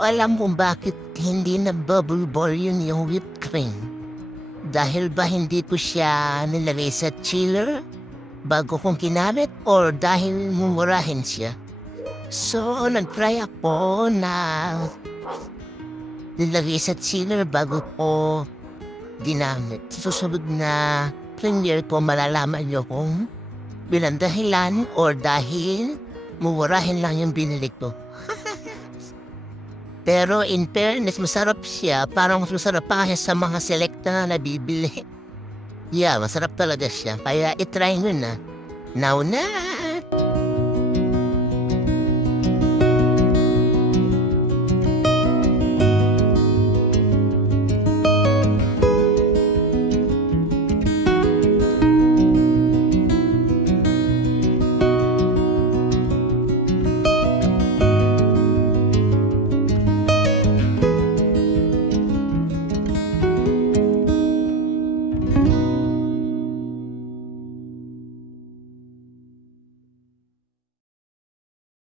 ko alam kung bakit hindi na bubble ball yun yung whipped cream. Dahil ba hindi ko siya nilagay sa chiller bago kong kinamit or dahil mumurahin siya? So, nag-try ako na nilagay sa chiller bago ko ginamit. Susunod na premiere ko, malalaman nyo kung bilang dahilan or dahil mumurahin lang yung binili ko. Pero in fairness, masarap siya. Parang mas masarap pa siya sa mga selecta na nabibili. Yeah, masarap talaga siya. Kaya itry nyo na. Now na!